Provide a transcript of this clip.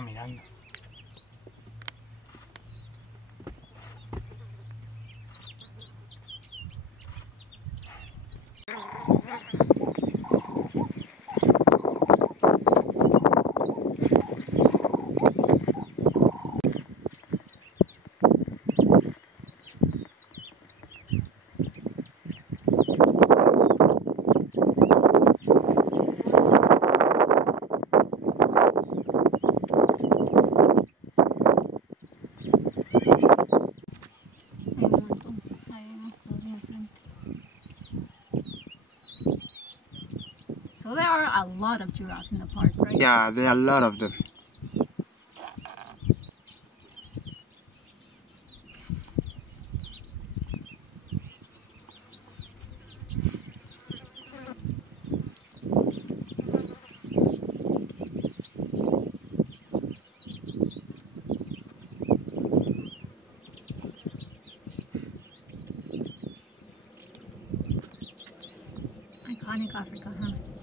mirando. So there are a lot of giraffes in the park, right? Yeah, there are a lot of them. Iconic Africa, huh?